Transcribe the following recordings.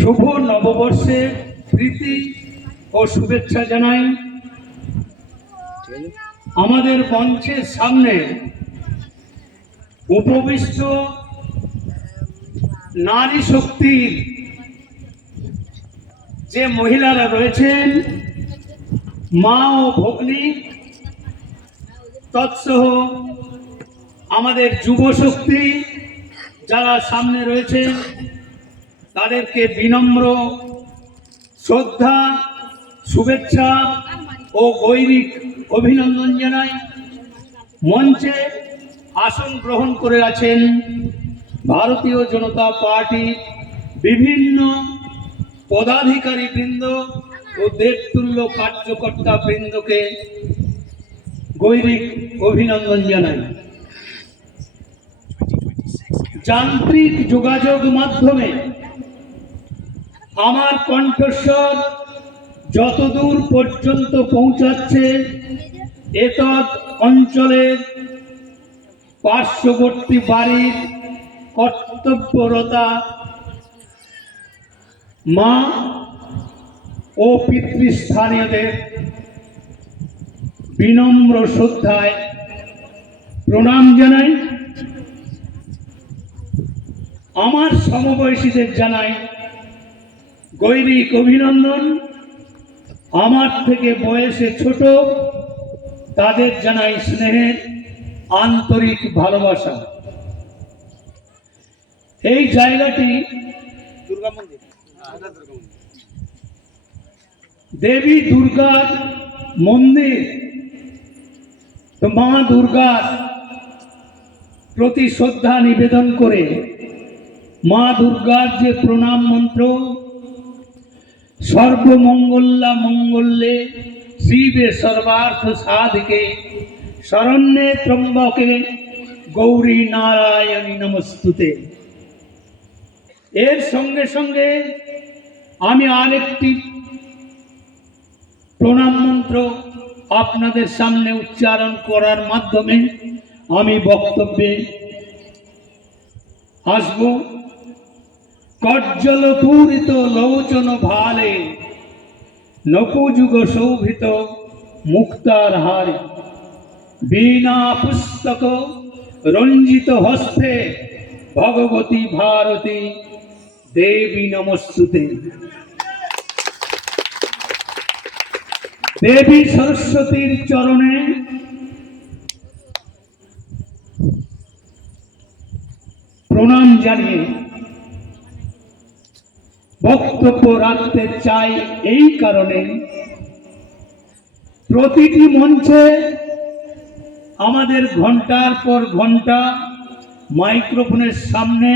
শুভ নববর্ষের প্রীতি ও শুভেচ্ছা জানাই। আমাদের মঞ্চের সামনে উপবিষ্ট নারী শক্তির যে মহিলারা রয়েছেন, মা ও ভগ্নী তৎসহ আমাদের যুব শক্তি যারা সামনে রয়েছেন, তাদেরকে বিনম্র শ্রদ্ধা, শুভেচ্ছা ও গৈরিক অভিনন্দন জানাই। মঞ্চে আসন গ্রহণ করে আছেন ভারতীয় জনতা পার্টির বিভিন্ন পদাধিকারী বৃন্দ ও দেবতুল্য কার্যকর্তা বৃন্দকে গৈরিক অভিনন্দন জানাই। যান্ত্রিক যোগাযোগ মাধ্যমে আমার কণ্ঠস্বর যতদূর পর্যন্ত পৌঁছাচ্ছে, এতদ অঞ্চলের পার্শ্ববর্তী বাড়ির কর্তব্যরতা মা ও পিতৃস্থানীয়দের বিনম্র শ্রদ্ধায় প্রণাম জানাই। আমার সমবয়সীদের জানাই গৈরিক অভিনন্দন। আমার থেকে বয়সে ছোট তাদের জানাই স্নেহের আন্তরিক ভালোবাসা। এই জায়গাটি দুর্গা মন্দির, দেবী দুর্গার মন্দির। তো মা দুর্গার প্রতি শ্রদ্ধা নিবেদন করে মা দুর্গার যে প্রণাম মন্ত্র, সর্বমঙ্গলা মঙ্গলে শিবে সর্বার্থ সাধিকে শরণ্যে ত্রম্বকে গৌরী নারায়ণী নমস্তুতে। এর সঙ্গে সঙ্গে আমি আরেকটি প্রণাম মন্ত্র আপনাদের সামনে উচ্চারণ করার মাধ্যমে আমি বক্তব্যে আসব। কজ্জল পূরিত লোচন ভালে নপুযুগ শোভিত মুক্তার হারে বীণা পুস্তক রঞ্জিত হস্তে ভগবতী ভারতী দেবী নমস্তুতে। দেবী সরস্বতীর চরণে প্রণাম জানিয়ে বক্তব্য রাখতে চাই। এই কারণে প্রতিটি মঞ্চে আমাদের ঘন্টার পর ঘন্টা মাইক্রোফোনের সামনে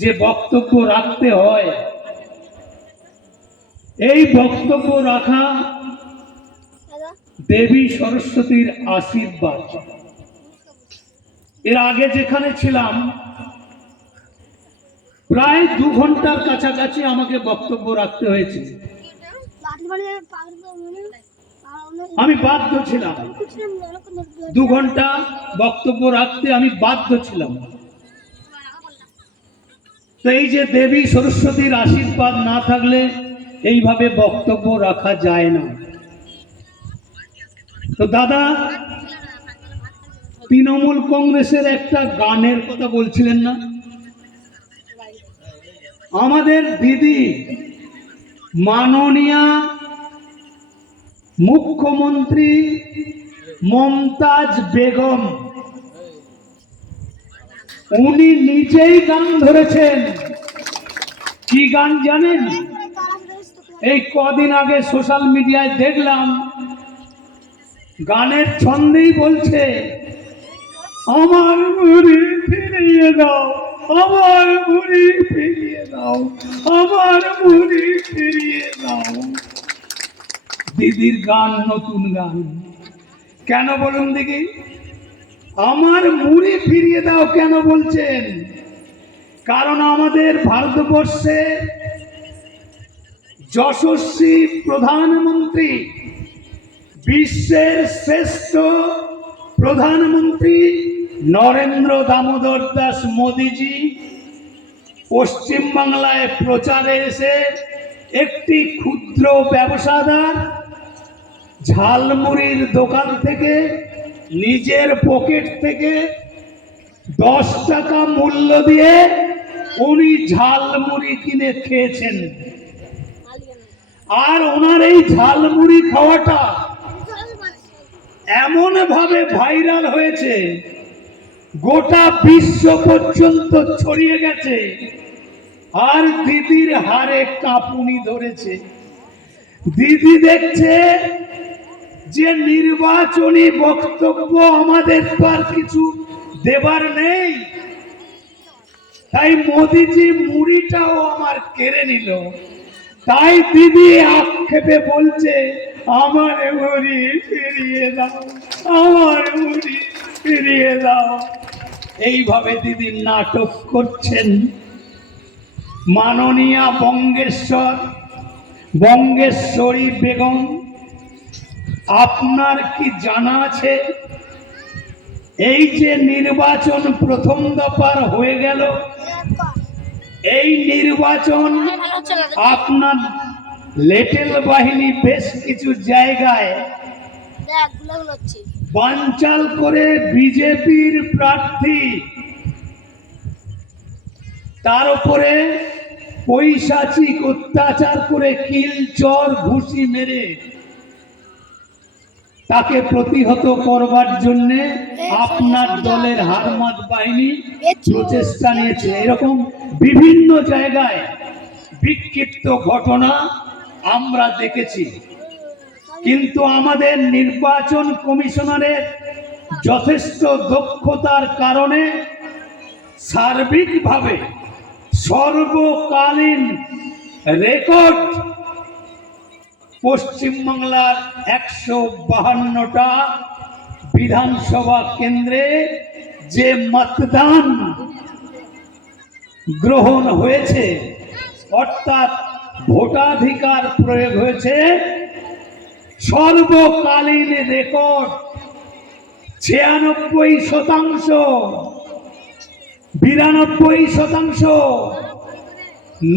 যে বক্তব্য রাখতে হয়, এই বক্তব্য রাখা দেবী সরস্বতীর আশীর্বাদ। এর আগে যেখানে ছিলাম প্রায় 2 ঘন্টার কাছাকাছি আমাকে বক্তব্য রাখতে হয়েছে। আমি বাধ্য ছিলাম 2 ঘন্টা বক্তব্য রাখতে, আমি বাধ্য ছিলাম। তো এই যে দেবী সরস্বতীর আশীর্বাদ না থাকলে এইভাবে বক্তব্য রাখা যায় না। তো দাদা তৃণমূল কংগ্রেসের একটা গানের কথা বলছিলেন না? আমাদের দিদি মাননীয়া মুখ্যমন্ত্রী মমতাজ বেগম, উনি নিজেই গান ধরেছেন। কি গান জানেন? এই কদিন আগে সোশ্যাল মিডিয়ায় দেখলাম, গানের ছন্দেই বলছে, আমার মুড়ি ফিরিয়ে দাও, আমার মুড়ি ফিরিয়ে দাও, আমার মুড়ি ফিরিয়ে দাও। দিদির গান, নতুন গান। কেন বলুন দেখি? আমার মুড়ি ফিরিয়ে দাও কেন বলছেন? কারণ আমাদের ভারতবর্ষে যশস্বী প্রধানমন্ত্রী, বিশ্বের শ্রেষ্ঠ প্রধানমন্ত্রী নরেন্দ্র দামোদর দাস মোদীজি পশ্চিম বাংলায় প্রচারে এসে একটি ক্ষুদ্র ব্যবসাদার ঝালমুড়ির দোকান থেকে নিজের পকেট থেকে 10 টাকা মূল্য দিয়ে উনি ঝালমুড়ি কিনে খেয়েছেন। আর ওনার এই ঝালমুড়ি খাওয়াটা এমন ভাবে ভাইরাল হয়েছে, গোটা বিশ্ব পর্যন্ত ছড়িয়ে গেছে। আর দিদির হাড়ে কাঁপুনি ধরেছে। দিদি দেখছে যে নির্বাচনী বক্তব্য আমাদের তো আর কিছু দেবার নেই, তাই মোদিজি মুড়িটাও আমার কেড়ে নিল। তাই দিদি আক্ষেপে বলছে, আমার মুড়ি ফিরিয়ে দাও, আমার মুড়ি ফিরিয়ে দাও। এইভাবে দিদি নাটক করছেন। মাননীয়া বঙ্গেশ্বরী বেগম, আপনার কি জানা আছে এই যে নির্বাচন প্রথম দফার হয়ে গেল, এই নির্বাচন আপনার লেটেল বাহিনী বেশ কিছু জায়গায় বানচাল করে বিজেপির প্রার্থী, তার উপরে পৈশাচিক অত্যাচার করে কিল চর ঘুষি মেরে তাকে প্রতিহত করবার জন্য আপনার দলের হারমাত বাহিনী প্রচেষ্টা নিয়েছে। এরকম বিভিন্ন জায়গায় বিক্ষিপ্ত ঘটনা আমরা দেখেছি। কিন্তু আমাদের নির্বাচন কমিশনারের যথেষ্ট দক্ষতার কারণে সার্বিকভাবে সর্বকালীন রেকর্ড পশ্চিমবাংলার 152টা বিধানসভা কেন্দ্রে যে মতদান গ্রহণ হয়েছে, অর্থাৎ ভোটাধিকার প্রয়োগ হয়েছে, সর্বকালীন রেকর্ড 96%, 92%,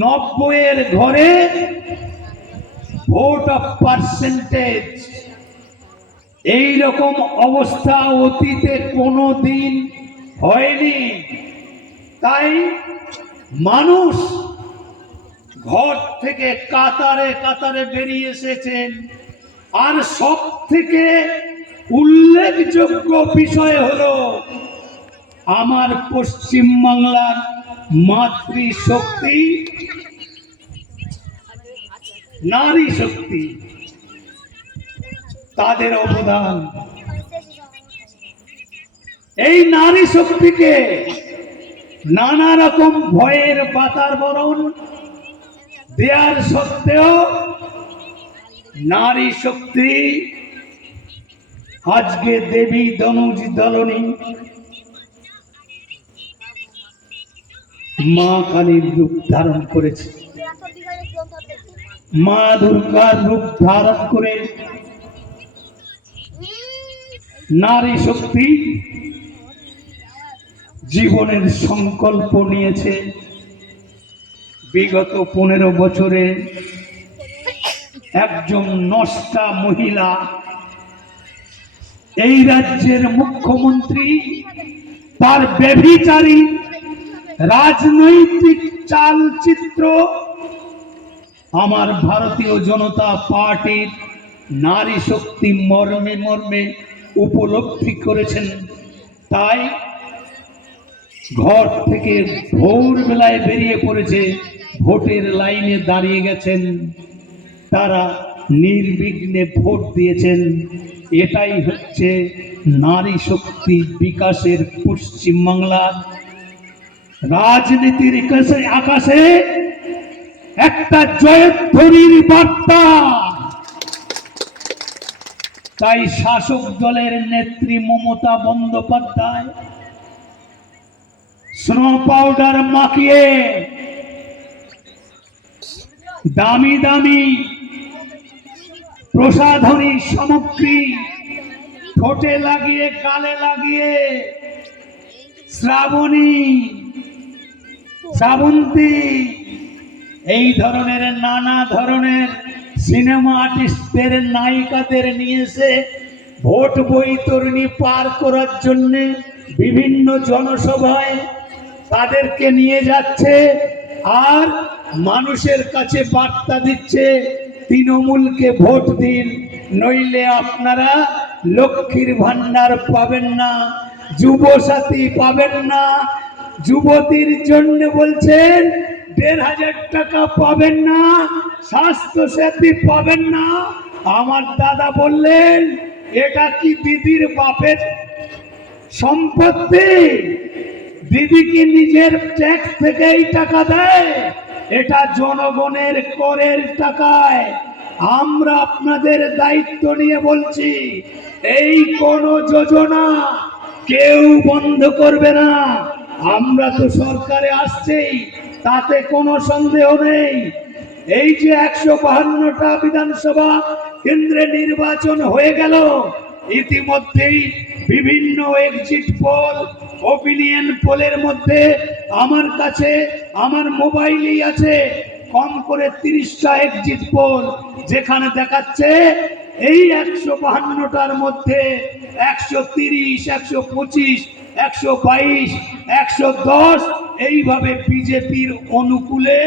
90-এর ঘরে ভোট অফ পার্সেন্টেজ। এইরকম অবস্থা অতীতে কোনো দিন হয়নি। তাই মানুষ ঘর থেকে কাতারে কাতারে বেরিয়ে এসেছেন। আর সব থেকে উল্লেখযোগ্য বিষয় হলো আমার পশ্চিমবাংলার মাতৃশক্তি, নারী শক্তি, তাদের অবদান। এই নারী শক্তিকে নানা রকম ভয়ের বাতাবরণ দেওয়ার সত্ত্বেও নারী শক্তি আজকে দেবী দনুজ দলনী মা কালীর রূপ ধারণ করেছে। মা দুর্গার রূপ ধারণ করে নারী শক্তি জীবনের সংকল্প নিয়েছে। বিগত 15 বছরে একজন নষ্টা মহিলা এই রাজ্যের মুখ্যমন্ত্রী তার ব্যভিচারী রাজনৈতিক চালচিত্র আমার ভারতীয় জনতা পার্টির নারী শক্তি মর্মে মর্মে উপলব্ধি করেছেন। তাই ঘর থেকে ভোর বেলায় বেরিয়ে পড়েছে, ভোটের লাইনে দাঁড়িয়ে গেছেন, তারা নির্বিঘ্নে ভোট দিয়েছেন। এটাই হচ্ছে নারী শক্তি বিকাশের পশ্চিমবাংলার রাজনীতির আকাশে একটা জয়ধ্বনির বার্তা। তাই শাসক দলের নেত্রী মমতা বন্দ্যোপাধ্যায় স্নো পাউডার মাখিয়ে দামি দামি প্রসাধনী সামগ্রী ঠোঁটে লাগিয়ে, গালে লাগিয়ে, শ্রাবণী শ্রাবন্তী, এই ধরনের নানা ধরনের সিনেমা আর্টিস্টদের নায়িকাদের নিয়ে এসে ভোট বৈতরণী পার করার জন্য বিভিন্ন জনসভায় তাদেরকে নিয়ে যাচ্ছে আর মানুষের কাছে বার্তা দিচ্ছে তৃণমূলকে ভোট দিন, নইলে আপনারা লক্ষ্মীর ভান্ডার পাবেন না, যুবসাথী পাবেন না, যুবতীর জন্য বলছেন ১,৫০০ টাকা পাবেন না, স্বাস্থ্য সাথী পাবেন না। আমার দাদা বললেন, এটা কি দিদির বাপের সম্পত্তি? দিদি কি নিজের ট্যাক্স থেকে এই টাকা দেয়? এটা জনগণের করের টাকায়। আমরা আপনাদের দায়িত্ব নিয়ে বলছি, এই কোন যোজনা কেউ বন্ধ করবে না। আমরা তো সরকারে আসছেই, তাতে কোনো সন্দেহ নেই। এই যে ১৫২টা বিধানসভা কেন্দ্রে নির্বাচন হয়ে গেল, ইতিমধ্যেই বিভিন্ন এক্সিট পোল, ওপিনিয়ন পোলের মধ্যে আমার কাছে আমার মোবাইলেই আছে কম করে ৩০টা এক্সিট পোল, যেখানে দেখাচ্ছে এই ১৫২টার মধ্যে ১৩০, ১২৫, ১২২, ১১০ এইভাবে বিজেপির অনুকূলে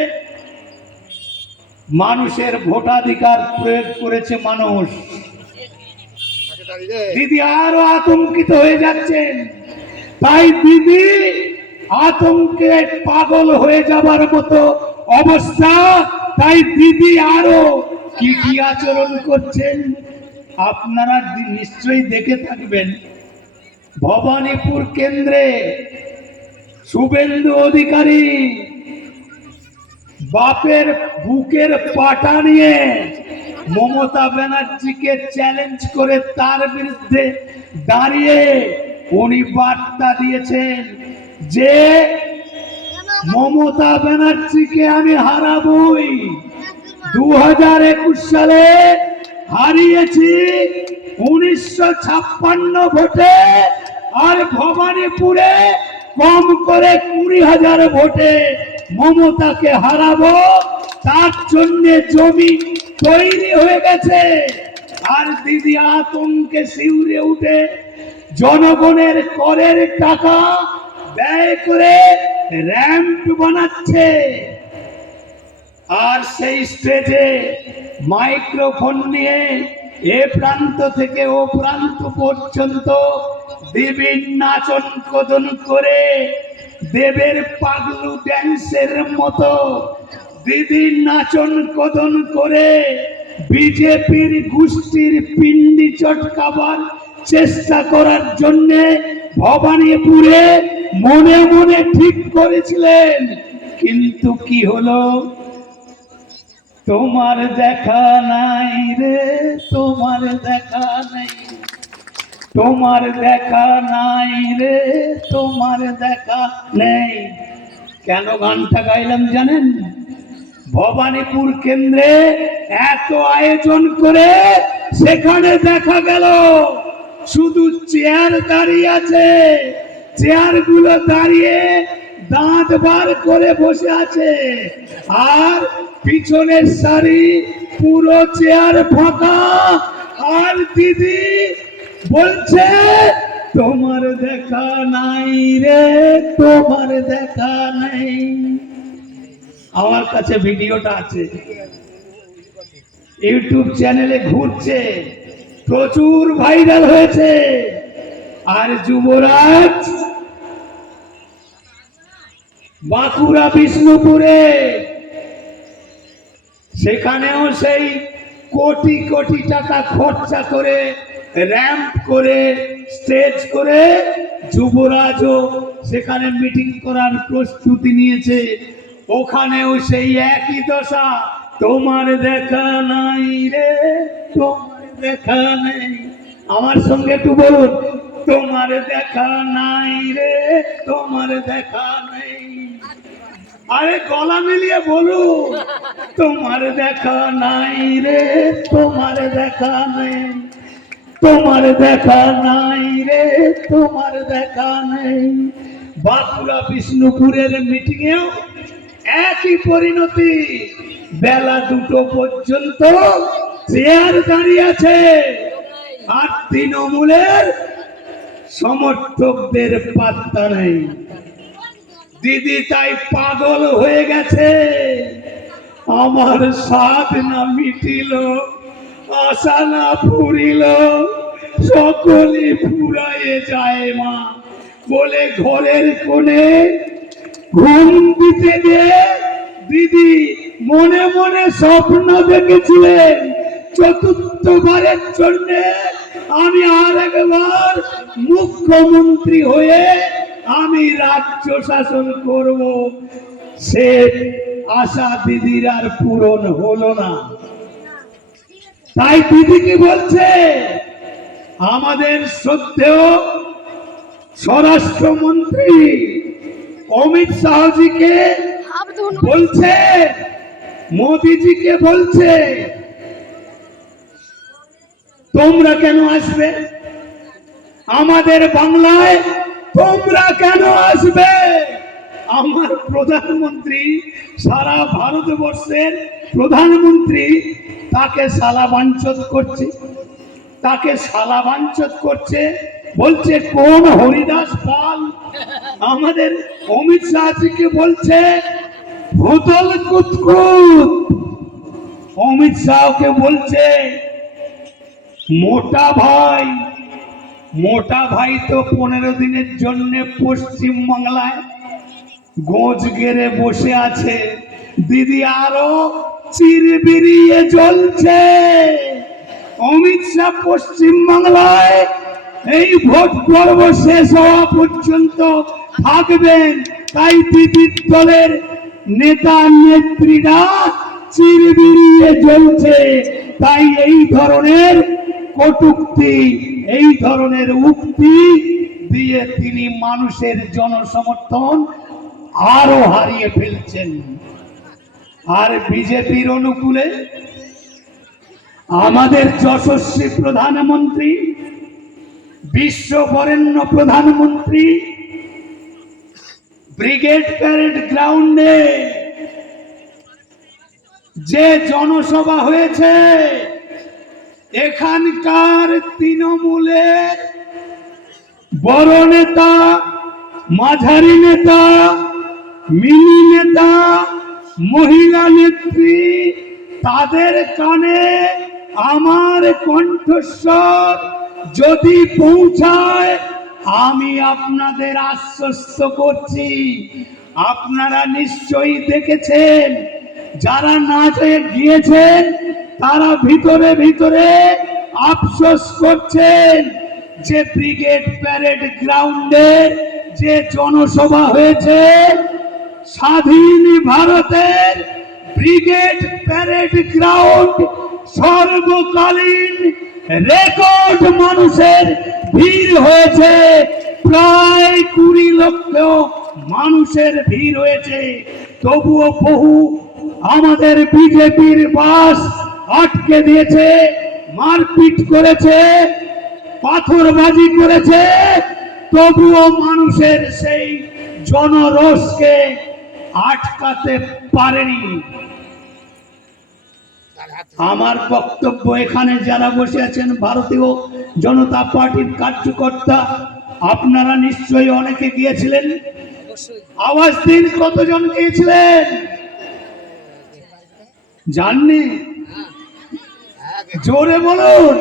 মানুষের ভোটাধিকার প্রয়োগ করেছে মানুষ। দিদি আরো আতঙ্কিত হয়ে যাচ্ছেন, তাই দিদি আতঙ্কে পাগল হয়ে যাবার মতো অবস্থা। তাই দিদি আরো কি কি আচরণ করছেন আপনারা নিশ্চয়ই দেখে থাকবেন। ভবানীপুর কেন্দ্রে শুভেন্দু অধিকারী বাপের বুকের পাটা নিয়ে মমতা ব্যানার্জিকে চ্যালেঞ্জ করে তার বিরুদ্ধে দাঁড়িয়ে উনি বার্তা দিয়েছেন যে মমতা ব্যানার্জিকে আমি হারাবই। ২০২১ সালে হারিয়েছি ১৯৫৬ ভোটে, আর ভবানীপুরে কম করে ২০,০০০ ভোটে মমতাকে হারাবো। তার জন্য জমি তৈরি হয়ে গেছে। আর দিদি আতঙ্কে শিউরে উঠে জনগণের করের টাকা ব্যয় করে র্যাম্প বানাচ্ছে, আর সেই স্টেজে মাইক্রোফোন নিয়ে এ প্রান্ত থেকে ও প্রান্ত পর্যন্ত দেবীর নাচন কদন করে দেবের পাগলু ড্যান্সের মতো দিদির নাচন কদন করে বিজেপির গোষ্ঠীর পিন্ডি চটকাবার চেষ্টা করার জন্য ভবানীপুরে মনে মনে ঠিক করেছিলেন। কিন্তু কি হলো? তোমার দেখা নাই রে, তোমার দেখা নাই, তোমার দেখা নাই রে, তোমার দেখা নেই। কেন গানটা গাইলাম জানেন? ভবানীপুর কেন্দ্রে এত আয়োজন করে সেখানে দেখা গেল শুধু চেয়ার দাঁড়িয়ে আছে, চেয়ার গুলো দাঁড়িয়ে দাঁত বার করে বসে আছে, আর পিছনের সারি পুরো চেয়ার ফাঁকা। আর দিদি বলছে তোমার দেখা নাই রে, তোমার দেখা নেই। আমার কাছে ভিডিওটা আছে, ইউটিউব চ্যানেলে ঘুরছে, প্রচুর ভাইরাল হয়েছে। আর যুবরাজ বাঁকুড়া বিষ্ণুপুরে, সেখানেও সেই কোটি কোটি টাকা খরচা করে র্যাম্প করে স্টেজ করে যুবরাজও সেখানে মিটিং করার প্রস্তুতি নিয়েছে। ওখানেও সেই একই দশা, তোমার দেখা নাই রে, তোমার দেখা নেই। আমার সঙ্গে একটু বলুন, তোমার দেখা নাই রে, তোমার দেখা নেই। আরে গলা মিলিয়ে বলুন, তোমার দেখা নাই রে, তোমার দেখা নেই, তোমার দেখা নাই রে, তোমার দেখা নেই। বাঁকুড়া বিষ্ণুপুরের মিটিংয়েও একই পরিণতি, বেলা 2টো পর্যন্ত চেয়ার দাঁড়িয়ে আছে, আর তৃণমূলের সমর্থকদের পাত্তা নেই। দিদি তাই পাগল হয়ে গেছে, আমার স্বাদ না মিটিল, আশা না ফুরিল, সকলে ফুরায়ে যায় মা বলে ঘরের কোণে ঘুম দিতে গিয়ে দিদি মনে মনে স্বপ্ন দেখেছিলেন, চতুর্থবারের জন্য আমি আর একবার মুখ্যমন্ত্রী হয়ে আমি রাজ্য শাসন করব। সে আশা দিদির আর পূরণ হলো না। তাই দিদি কি বলছে, আমাদের শ্রদ্ধেয় স্বরাষ্ট্রমন্ত্রী অমিত শাহজিকে বলছে, মোদিজিকে বলছে, তোমরা কেন আসবে আমাদের বাংলায়, তোমরা কেন আসবে? আমার প্রধানমন্ত্রী, সারা ভারতবর্ষের প্রধানমন্ত্রী, তাকে সালাবাঞ্চত করছে, তাকে সালাবাঞ্চত করছে, বলছে কোন হরিদাস পাল আমাদের অমিত শাহজিকে বলছে ভূতল কুতকুত। অমিত শাহকে বলছে মোটা ভাই। মোটা ভাই তো 15 দিনের জন্য পশ্চিম বাংলায় গোজ গেড়ে বসে আছে। দিদি আরো চিরবিরিয়ে জ্বলছে। অমিত শাহ পশ্চিম বাংলায় এই ভোট পর্ব শেষ হওয়া পর্যন্ত থাকবেন। তাই দিদির দলের নেতা নেত্রীরা চিরবিরিয়ে জ্বলছে। তাই এই ধরনের কটূক্তি, এই ধরনের উক্তি দিয়ে তিনি মানুষের জনসমর্থন আরো হারিয়ে ফেলছেন। আর বিজেপির অনুকূলে আমাদের যশস্বী প্রধানমন্ত্রী, বিশ্ববরেণ্য প্রধানমন্ত্রী ব্রিগেড প্যারেড গ্রাউন্ডে যে জনসভা হয়েছে, এখানকার তৃণমূলের বড় নেতা, মাঝারি নেতা, মিনি নেতা, মহিলা নেত্রী, তাদের কানে আমার কণ্ঠস্বর যদি পৌঁছায়, আমি আপনাদের আশ্বস্ত করছি, আপনারা নিশ্চয়ই দেখেছেন, যারা না গিয়েছেন তারা ভিতরে ভিতরে আফসোস করছেন যে ব্রিগেড প্যারেড গ্রাউন্ডের যে জনসভা হয়েছে, স্বাধীন ভারতের ব্রিগেড প্যারেড গ্রাউন্ড সর্বকালীন রেকর্ড মানুষের ভিড় হয়েছে। প্রায় 20 লক্ষ মানুষের ভিড় হয়েছে। তবুও বহু আমাদের বিজেপির বাস আটকে দিয়েছে, মারপিট করেছে, পাথরবাজি করেছে, তবুও মানুষের সেই জনরোষকে আটকাতে পারেনি। আমার বক্তব্য, এখানে যারা বসে আছেন ভারতীয় জনতা পার্টির কার্যকর্তা, আপনারা নিশ্চয়ই অনেকে গিয়েছিলেন। আওয়াজ দিন, কতজন গিয়েছিলেন? জাননি? জোরে বলুন,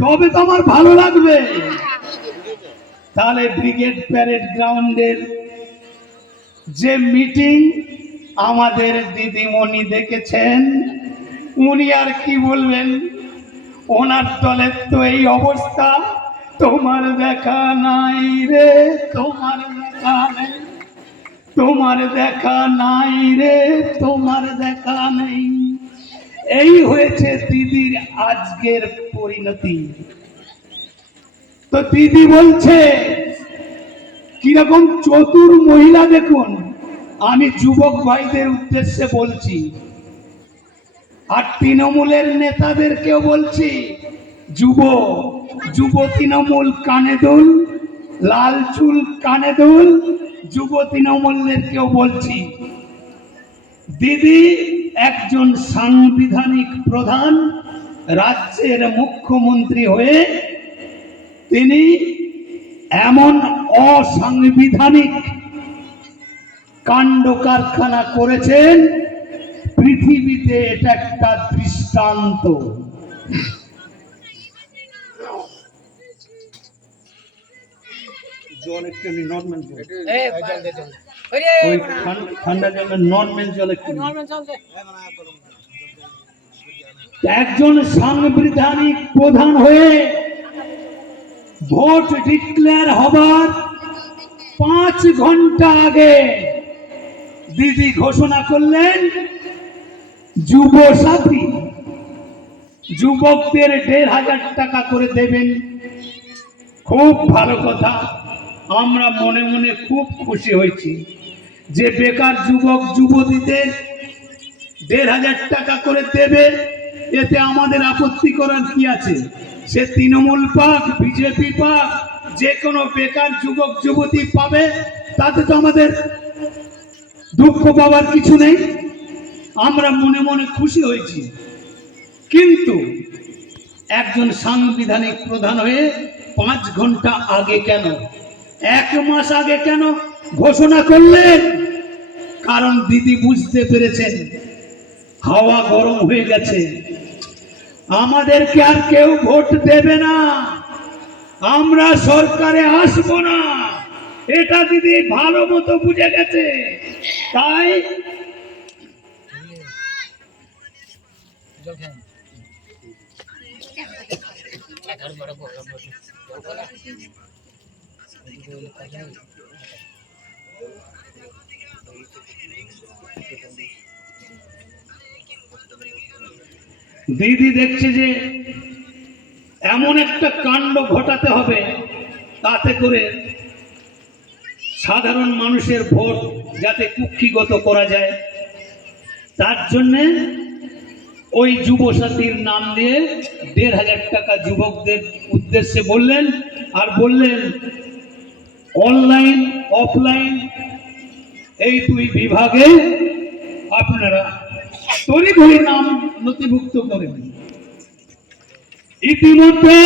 তবে তো আমার ভালো লাগবে। তাহলে ব্রিগেড প্যারেড গ্রাউন্ডের যে মিটিং আমাদের দিদিমণি দেখেছেন, উনি আর কি বলবেন? ওনার দলের তো এই অবস্থা, তোমার দেখা নাই রে, তোমার দেখা নেই, তোমার দেখা নাই রে, তোমার দেখা নেই। এই হয়েছে দিদির আজকের পরিণতি। তো দিদি বলছে কিরকম চতুর মহিলা দেখুন। আমি যুবক ভাইদের উদ্দেশ্যে বলছি, আর তৃণমূলের নেতাদেরকেও বলছি, যুব তৃণমূল কানে দুল, লাল চুল কানে দুল যুব তৃণমূলেরকেও বলছি, দিদি একজন সাংবিধানিক প্রধান, রাজ্যের মুখ্যমন্ত্রী হয়ে তিনি এমন অসাংবিধানিক কাণ্ড কারখানা করেছেন, পৃথিবীতে এটা একটা দৃষ্টান্ত। জল একটু নর্মাল জল, ঠান্ডা জল নর্মাল জল একটু। একজন সাংবিধানিক প্রধান হয়ে ভোট ডিক্লেয়ার হবার 5 ঘন্টা আগে দিদি ঘোষণা করলেন যুব সাথী, যুবকদের 1,500 টাকা করে দেবেন। খুব ভালো কথা, আমরা মনে মনে খুব খুশি হয়েছি যে বেকার যুবক যুবতীদের 1,500 টাকা করে দেবে, এতে আমাদের আপত্তি করার কি আছে? সে তৃণমূল পাক, বিজেপি পাক, যে কোনো বেকার যুবক যুবতী পাবে, তাতে তো আমাদের দুঃখ পাওয়ার কিছু নেই। আমরা মনে মনে খুশি হয়েছি, কিন্তু একজন সাংবিধানিক প্রধান হয়ে 5 ঘন্টা আগে কেন, 1 মাস আগে কেন ঘোষণা করলেন? কারণ দিদি বুঝতে পেরেছেন হাওয়া গরম হয়ে গেছে, আমাদেরকে আর কেউ ভোট দেবে না, আমরা সরকারে আসবো না, এটা দিদি ভালো মতো বুঝে গেছে। তাই দিদি দেখছে যে এমন একটা কাণ্ড ঘটাতে হবে তাতে করে সাধারণ মানুষের ভোট যাতে কুক্ষিগত করা যায়, তার জন্যে ওই যুব সাথীর নাম দিয়ে 1,500 টাকা যুবকদের উদ্দেশ্যে বললেন, আর বললেন অনলাইন অফলাইন এই 2 বিভাগে আপনারা তড়িঘড়ি নাম নথিভুক্ত করেন। ইতিমধ্যে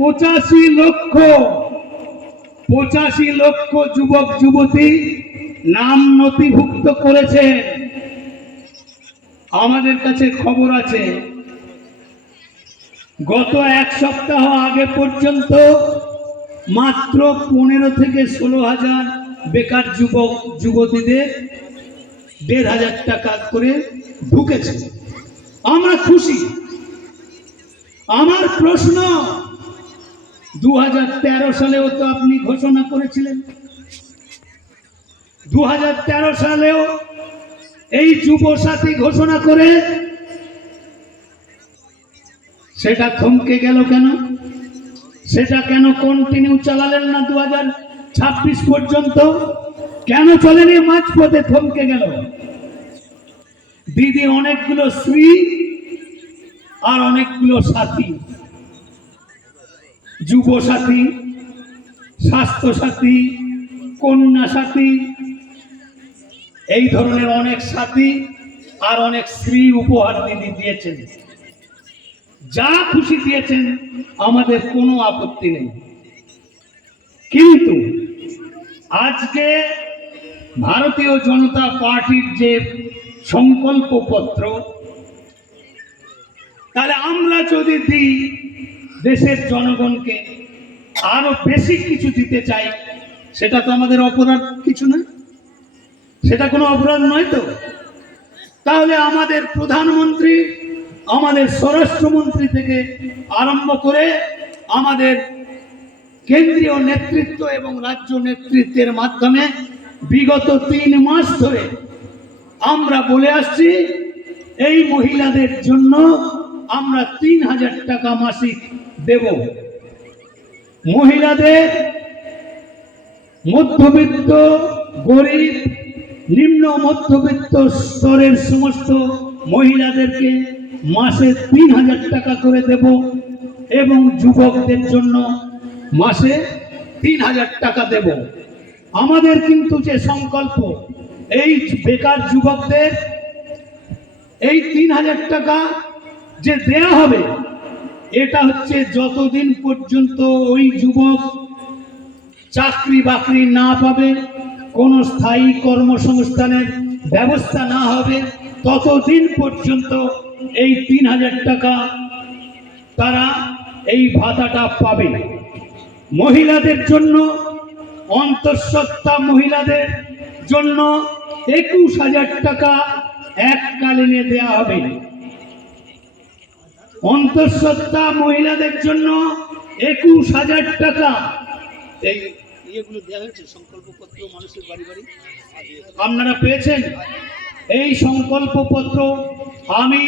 85 লক্ষ যুবক যুবতী নাম নথিভুক্ত করেছে। আমাদের কাছে খবর আছে গত 1 সপ্তাহ আগে পর্যন্ত মাত্র 15 থেকে 16,000 বেকার যুবক যুবতীদের 1,500 টাকা করে ঢুকেছে। আমরা খুশি। আমার প্রশ্ন, 2013 সালেও তো আপনি ঘোষণা করেছিলেন, 2013 সালেও এই যুব সাথী ঘোষণা করে সেটা থমকে গেল কেন? সেটা কেন কন্টিনিউ চালালেন না 2026 পর্যন্ত? কেন চলেনি? মাঝপথে থমকে গেল। দিদি অনেকগুলো শ্রী আর অনেকগুলো সাথী, যুব সাথী, স্বাস্থ্য সাথী, কন্যা সাথী, এই ধরনের অনেক সাথী আর অনেক শ্রী উপহার দিদি দিয়েছেন। যা খুশি দিয়েছেন, আমাদের কোনো আপত্তি নেই। কিন্তু আজকে ভারতীয় জনতা পার্টির যে সংকল্প পত্র, তাহলে আমরা যদি দিই দেশের জনগণকে আরো বেশি কিছু দিতে চাই, সেটা তো আমাদের অপরাধ কিছু না, সেটা কোনো অপরাধ নয় তো। তাহলে আমাদের প্রধানমন্ত্রী, আমাদের স্বরাষ্ট্রমন্ত্রী থেকে আরম্ভ করে আমাদের কেন্দ্রীয় নেতৃত্ব এবং রাজ্য নেতৃত্বের মাধ্যমে বিগত 3 মাস ধরে আমরা বলে আসছি, এই মহিলাদের জন্য আমরা 3,000 টাকা মাসিক দেব। মহিলাদের, মধ্যবিত্ত, গরিব, নিম্ন মধ্যবিত্ত স্তরের সমস্ত মহিলাদেরকে মাসে 3,000 টাকা করে দেব এবং যুবকদের জন্য মাসে 3000 টাকা দেব। আমাদের কিন্তু যে সংকল্প, এই বেকার যুবকদের এই 3000 টাকা যে দেয়া হবে, এটা হচ্ছে যতদিন পর্যন্ত ওই যুবক চাকরি বাকরি না পাবে, কোনো স্থায়ী কর্মসংস্থানের ব্যবস্থা না হবে, ততদিন পর্যন্ত এই 3000 টাকা তারা এই ভাতাটা পাবে। মহিলাদের জন্য, অন্তঃসত্ত্বা মহিলাদের জন্য 21000 টাকা এককালীনে দেয়া হবে। অন্তঃসত্ত্বা মহিলাদের জন্য 21000 টাকা। এই ইয়েগুলো দেওয়া হয়েছে, সংকল্পপত্র মানুষের বাড়ি বাড়ি আপনারা পেয়েছেন। এই সংকল্পপত্র আমি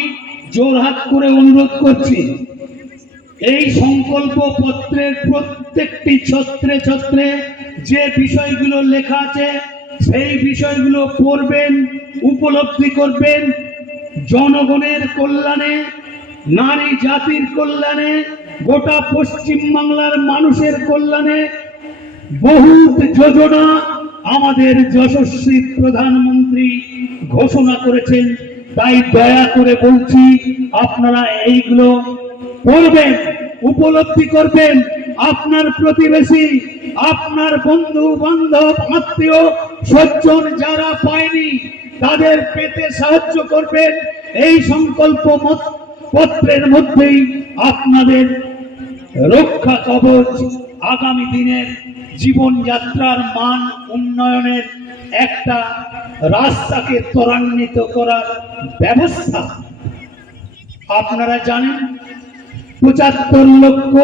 জোরহাত করে অনুরোধ করছি, এই সংকল্পপত্রের প্রত্যেকটি ছত্রে ছত্রে যে বিষয়গুলো লেখা আছে সেই বিষয়গুলো পড়বেন, উপলব্ধি করবেন। জনগণের কল্যাণে, নারী জাতির কল্যাণে, গোটা পশ্চিমবাংলার মানুষের কল্যাণে বহুত যোজনা আমাদের যশস্বী প্রধানমন্ত্রী ঘোষণা করেছেন। তাই দয়া করে বলছি, আপনারা এইগুলো পড়বেন, উপলব্ধি করবেন। আপনার প্রতিবেশী, আপনার বন্ধু বান্ধব, আত্মীয় স্বজন যারা পায়নি তাদের পেতে সাহায্য করবেন। এই সংকল্প পত্রের মধ্যেই আপনাদের রক্ষা কবচ, আগামী দিনের জীবনযাত্রার মান উন্নয়নের একটা রাস্তাকে ত্বরান্বিত করার ব্যবস্থা। আপনারা জানেন 75 লক্ষ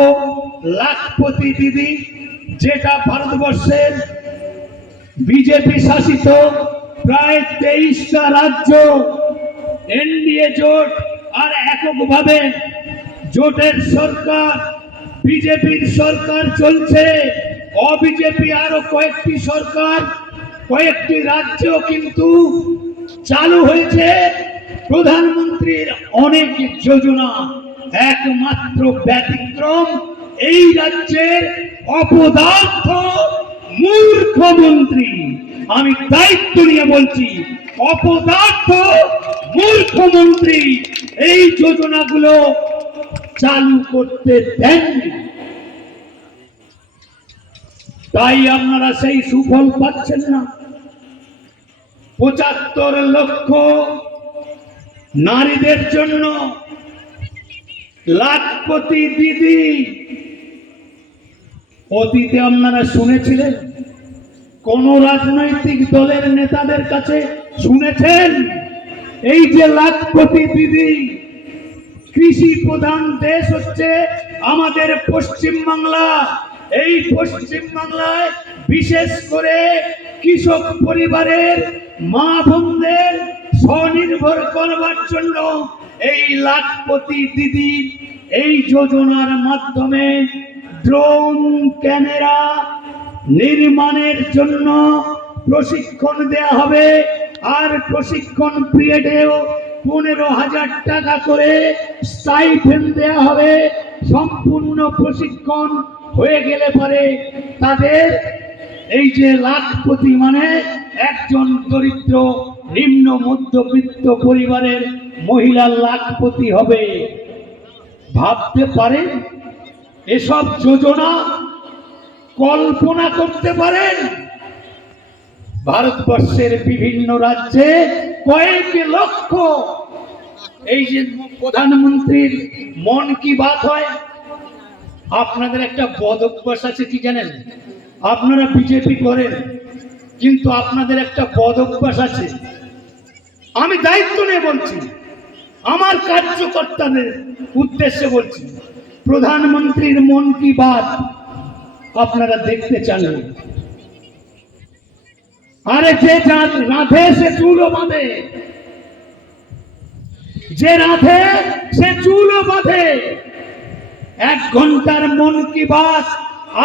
লাখপতি দিদি, যেটা ভারতবর্ষের বিজেপি শাসিত প্রায় 23টা রাজ্য, এনডিএ জোট আর এককভাবে জোটের সরকার, বিজেপির সরকার চলছে, অবিজেপি আরো কয়েকটি সরকার, কয়েকটি রাজ্য কিন্তু চালু হয়েছে প্রধানমন্ত্রীর অনেক যোজনা। একমাত্র ব্যতিক্রম এই রাজ্যের অপদার্থ মূর্খমন্ত্রী। আমি দায়িত্ব নিয়ে বলছি, অপদার্থ মূর্খমন্ত্রী এই যোজনাগুলো চালু করতে দেননি। তাই আপনারা সেই সুফল পাচ্ছেন না। 75 লক্ষ নারীদের জন্য লাখপতি দিদি। অতীতে আপনারা শুনেছিলেন, কোন রাজনৈতিক দলের নেতাদের কাছে শুনেছেন এই যে লাখপতি দিদি? কৃষি প্রধান দেশ হচ্ছে আমাদের পশ্চিমবাংলা। এই পশ্চিমবাংলায় বিশেষ করে কৃষক পরিবারের মা বোনদের স্বনির্ভর করবার জন্য এই লাখপতি দিদির এই যোজনার মাধ্যমে ড্রোন ক্যামেরা নির্মাণের জন্য প্রশিক্ষণ দেয়া হবে। আর প্রশিক্ষণ পিরিয়ডেও 15,000 টাকা করে স্টাইপেন্ড দেয়া হবে। সম্পূর্ণ প্রশিক্ষণ হয়ে গেলে পরে তাদের এই যে লাখপতি মানে একজন দরিদ্র নিম্ন মধ্যবিত্ত পরিবারের মহিলা লাখপতি হবে। ভাবতে পারেন এসব যোজনা? কল্পনা করতে পারেন? ভারতবর্ষের বিভিন্ন রাজ্যে কয়েক লক্ষ এই যে প্রধানমন্ত্রীর মন কি বাত হয়। আপনাদের একটা বদ অভ্যাস আছে কি জানেন? আপনারা বিজেপি করেন, কিন্তু আপনাদের একটা বদ অভ্যাস আছে। আমি দায়িত্ব নিয়ে বলছি, আমার কার্যকর্তাদের উদ্দেশ্যে বলছি, প্রধানমন্ত্রীর মন কি বাত আপনারা দেখতে চান? আরে যে রাধে সে চুলও বাঁধে, যে রাধে সে চুলও বাঁধে। 1 ঘন্টার মন কি বাত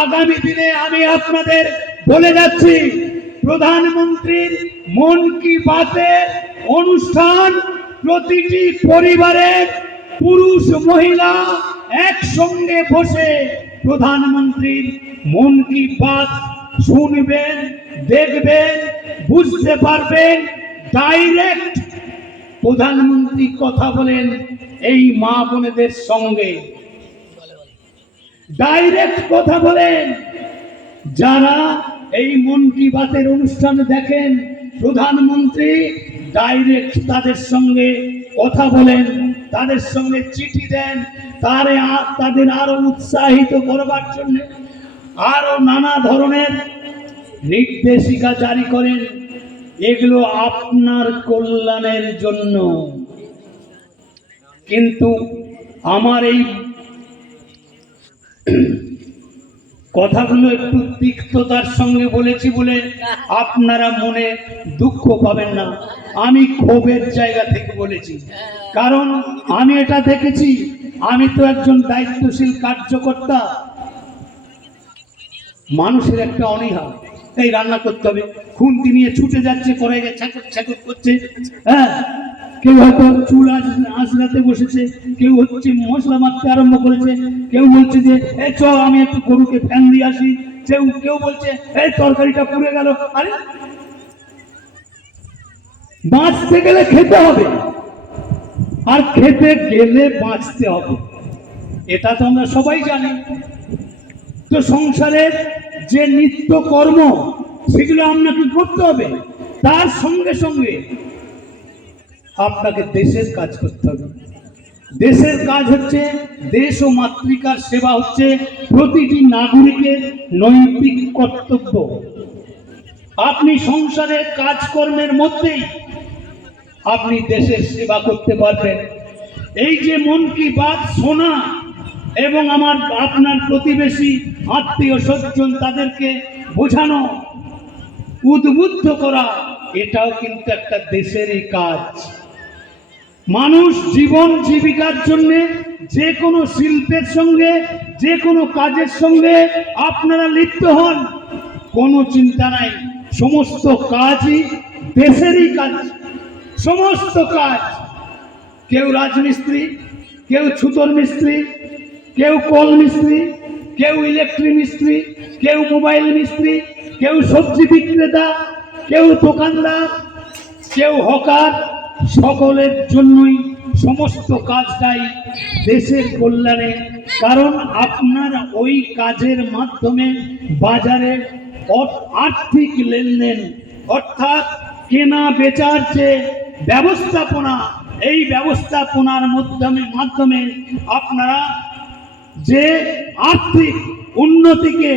আগামী দিনে আমি আপনাদের বলে যাচ্ছি, প্রধানমন্ত্রীর মন কি বাতের অনুষ্ঠান প্রতিটি পরিবারের পুরুষ মহিলা একসঙ্গে বসে প্রধানমন্ত্রীর মন কি বাত শুনবেন, দেখবেন, বুঝতে পারবেন। ডাইরেক্ট প্রধানমন্ত্রী কথা বলেন এই মা বোনেদের সঙ্গে, ডাইরেক্ট কথা বলেন। যারা এই মন কি বাতের অনুষ্ঠান দেখেন, প্রধানমন্ত্রী ডাইরেক্ট তাদের সঙ্গে কথা বলেন, তাদের সঙ্গে চিঠি দেন, তাদের আরো উৎসাহিত করবার জন্য আরো নানা ধরনের নির্দেশিকা জারি করেন। এগুলো আপনার কল্যাণের জন্য। কিন্তু আমার এই কথাগুলো একটু তিক্ততার সঙ্গে বলেছি বলে আপনারা মনে দুঃখ পাবেন না। আমি ক্ষোভের জায়গা থেকে বলেছি, কারণ আমি এটা দেখেছি। আমি তো একজন দায়িত্বশীল কার্যকর্তা। মানুষের একটা অনীহা, এই রান্না করতে হবে, খুন্তি নিয়ে ছুটে যাচ্ছে, করে ছ্যাঁকুট করছে। হ্যাঁ, কেউ হয়তো চুল আঁচড়াতে বসেছে, কেউ হচ্ছে মশলা মারতে আরম্ভ করেছে, কেউ বলছে যে এই চ আমি একটু গরুকে ফ্যান দিয়ে আসি, কেউ বলছে এই তরকারিটা পুড়ে গেল। আরে বাঁচতে গেলে খেতে হবে, আর খেতে গেলে বাঁচতে হবে, এটা তো আমরা সবাই জানি। তো সংসারের যে নিত্য কর্ম সেগুলো আপনাকে করতে হবে, তার সঙ্গে সঙ্গে আপনাকে দেশের কাজ করতে হবে। দেশের কাজ হচ্ছে, দেশ ও মাতৃকার সেবা হচ্ছে প্রতিটি নাগরিকের নৈতিক কর্তব্য। আপনি সংসারের কাজকর্মের মধ্যেই আপনি দেশের সেবা করতে পারবেন। এই যে মন কি বাত শোনা এবং আপনার প্রতিবেশী আত্মীয় স্বজন তাদেরকে বোঝানো, উদ্বুদ্ধ করা, এটাও কিন্তু একটা দেশেরই কাজ। মানুষ জীবন জীবিকার জন্য যে কোনো শিল্পের সঙ্গে, যে কোনো কাজের সঙ্গে আপনারা লিপ্ত হন, কোনো চিন্তা নাই, সমস্ত কাজই দেশেরই কাজ। সমস্ত কাজ, কেউ রাজমিস্ত্রি, কেউ ছুতোর মিস্ত্রি, কেউ কল মিস্ত্রি, কেউ ইলেকট্রিক মিস্ত্রি, কেউ মোবাইল মিস্ত্রি, কেউ সবজি বিক্রেতা, কেউ দোকানদার, কেউ হকার, সকলের জন্যই সমস্ত কাজটাই দেশের কল্যাণে। কারণ আপনার ওই কাজের মাধ্যমে বাজারে আর্থিক লেনদেন, অর্থাৎ কেনা বেচার যে ব্যবস্থাপনা, এই ব্যবস্থাপনার মাধ্যমে আপনারা যে আর্থিক উন্নতিকে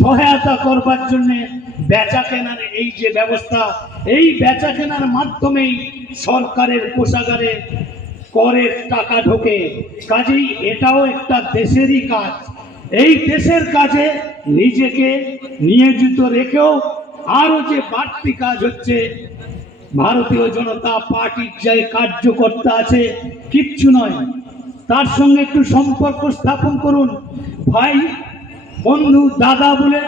সহায়তা করবার জন্য বেচা কেনার এই যে ব্যবস্থা, এই বেচা কেনার মাধ্যমেই সরকারের কোষাগারে করের টাকা ঢোকে। কাজেই এটাও একটা দেশেরই কাজ। এই দেশের কাজে নিজেকে নিয়োজিত রেখেও আরো যে বাড়তি কাজ হচ্ছে, ভারতীয় জনতা পার্টির যে কার্যকর্তা আছে, কিচ্ছু নয়, তার সঙ্গে একটু সম্পর্ক স্থাপন করুন। ভাই, বন্ধু, দাদা বলে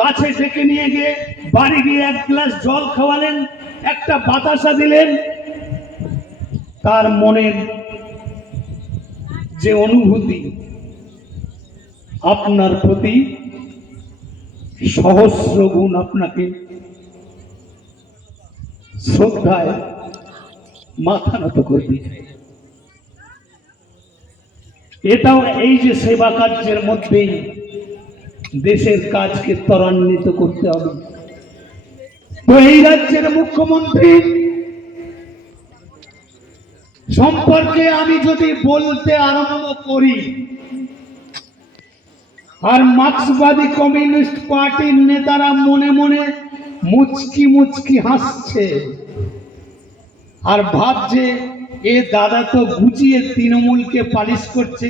কাছে ডেকে নিয়ে গিয়ে বাড়ি গিয়ে এক গ্লাস জল খাওয়ালেন, একটা বাতাসা দিলেন, তার মনের যে অনুভূতি আপনার প্রতি সহস্র গুণ আপনাকে শ্রদ্ধায় মাথা নত করবে। এটাও এই যে সেবা কার্যের মধ্যেই দেশের কাজকে ত্বরান্বিত করতে হবে। তো এই রাজ্যের মুখ্যমন্ত্রী সম্পর্কে আমি যদি বলতে আরম্ভ করি, আর মার্ক্সবাদী কমিউনিস্ট পার্টির নেতারা মনে মনে মুচকি মুচকি হাসছে আর ভাবছে এ দাদা তো গুছিয়ে তৃণমূলকে পালিশ করছে,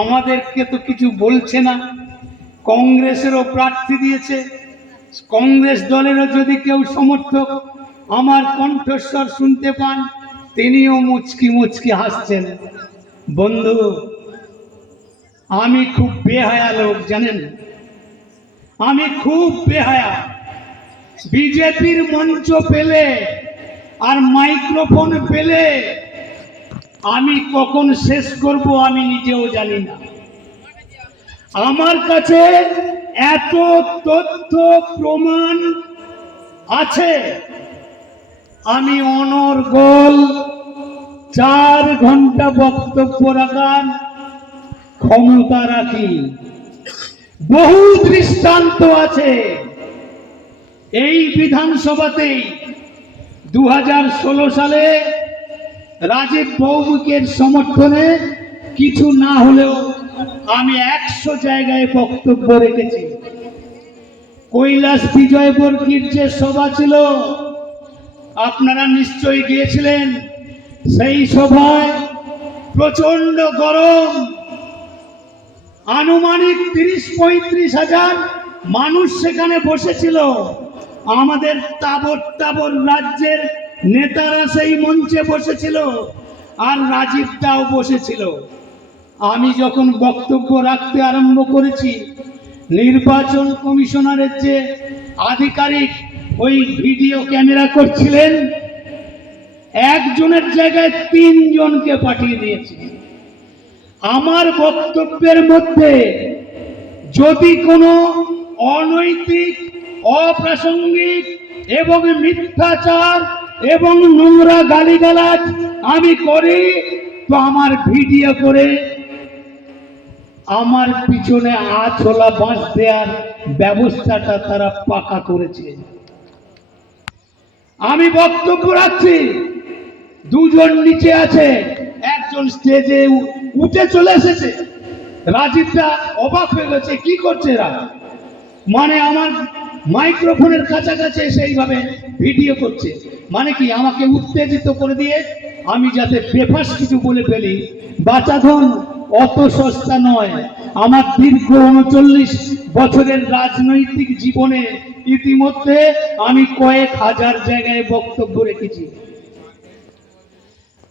আমাদেরকে তো কিছু বলছে না। কংগ্রেসেরও প্রার্থী দিয়েছে, কংগ্রেস দলেরও যদি কেউ সমর্থক আমার কণ্ঠস্বর শুনতে পান, তিনিও মুচকি মুচকি হাসছেন। বন্ধু, আমি খুব বেহায়া লোক, জানেন, আমি খুব বেহায়া। বিজেপির মঞ্চ পেলে আর মাইক্রোফোন পেলে আমি কখন শেষ করব আমি নিজেও জানি না। আমার কাছে এত তথ্য প্রমাণ আছে, আমি অনর্গল 4 ঘন্টা বক্তব্য রাখার ক্ষমতা রাখি। বহু দৃষ্টান্ত আছে। এই বিধানসভাতেই 2016 সালে রাজীব ভৌমিকের সমর্থনে কিছু না হলেও আমি 100 জায়গায় বক্তব্য রেখেছি। কৈলাস বিজয়বর্গীর যে সভা ছিল, আপনারা নিশ্চয়ই গিয়েছিলেন। সেই সভায় প্রচন্ড গরম, আনুমানিক 30-35 হাজার মানুষ সেখানে বসেছিল। আমাদের তাবর তাবর রাজ্যের নেতারা সেই মঞ্চে বসেছিল, আর রাজীব দাও বসেছিল। আমি যখন বক্তব্য রাখতে আরম্ভ করেছি, নির্বাচন কমিশনারের যে আধিকারিক ওই ভিডিও ক্যামেরা করছিলেন, একজনের জায়গায় 3 জনকে পাঠিয়ে দিয়েছে। আমার বক্তব্যের মধ্যে যদি কোনো অনৈতিক, অপ্রাসঙ্গিক এবং মিথ্যাচার এবং নোংরা গালিগালাজ আমি করি, তো আমার ভিডিও করে আমার পিছনে আছলা বাঁশ দেওয়ার ব্যবস্থাটা তারা পাকা করেছে। আমি বক্তব্য রাখছি, 2 জন নিচে আছে, একজন স্টেজে উঠে চলে এসেছে। রাজীবটা অবাক হয়ে গেছে, কি করছে এরা? মানে আমার মাইক্রোফোনের কাছাকাছি সেইভাবে ভিডিও করছে, মানে কি আমাকে উত্তেজিত করে দিয়ে আমি যাতে বেফাস কিছু বলে ফেলি। বাঁচাধন অত সস্তা নয়। আমার দীর্ঘ 39 বছরের রাজনৈতিক জীবনে ইতিমধ্যে আমি কয়েক হাজার জায়গায় বক্তব্য রেখেছি।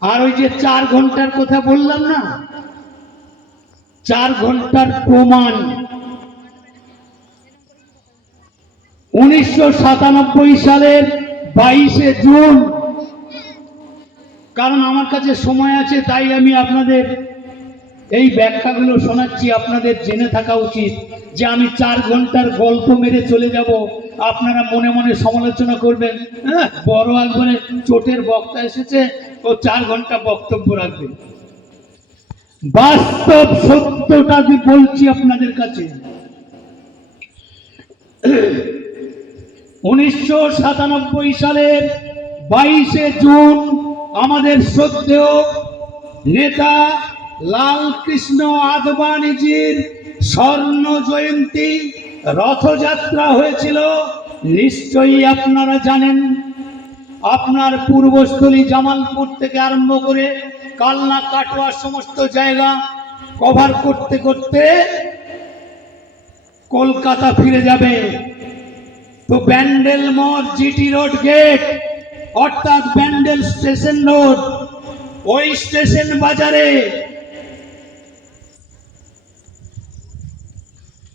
আর ওই যে 4 ঘন্টার কথা বললাম না, 4 ঘন্টার প্রমাণ 1997 সালের 22শে জুন। কারণ আমার কাছে সময় আছে, তাই আমি আপনাদের এই ব্যাখ্যাগুলো শোনাচ্ছি। আপনাদের জেনে থাকা উচিত যে আমি 4 ঘন্টার গল্প মেরে চলে যাব, আপনারা মনে মনে সমালোচনা করবেন, হ্যাঁ বড় একবারে চোটের বক্তা এসেছে, ও 4 ঘন্টা বক্তব্য রাখবে। বাস্তব সত্যটা বলছি আপনাদের কাছে। 1997 সালের 22শে জুন আমাদের শ্রদ্ধেয় নেতা লালকৃষ্ণ আদবানিজির স্বর্ণ জয়ন্তী রথযাত্রা হয়েছিল। নিশ্চয়ই আপনারা জানেন। আপনার পূর্বস্থলী জামালপুর থেকে আরম্ভ করে কালনা কাটোয়া সমস্ত জায়গা কভার করতে করতে কলকাতা ফিরে যাবে। তো ব্যান্ডেল মোড়, জিটি রোড গেট, অর্থাৎ ব্যান্ডেল স্টেশন রোড, ওই স্টেশন বাজারে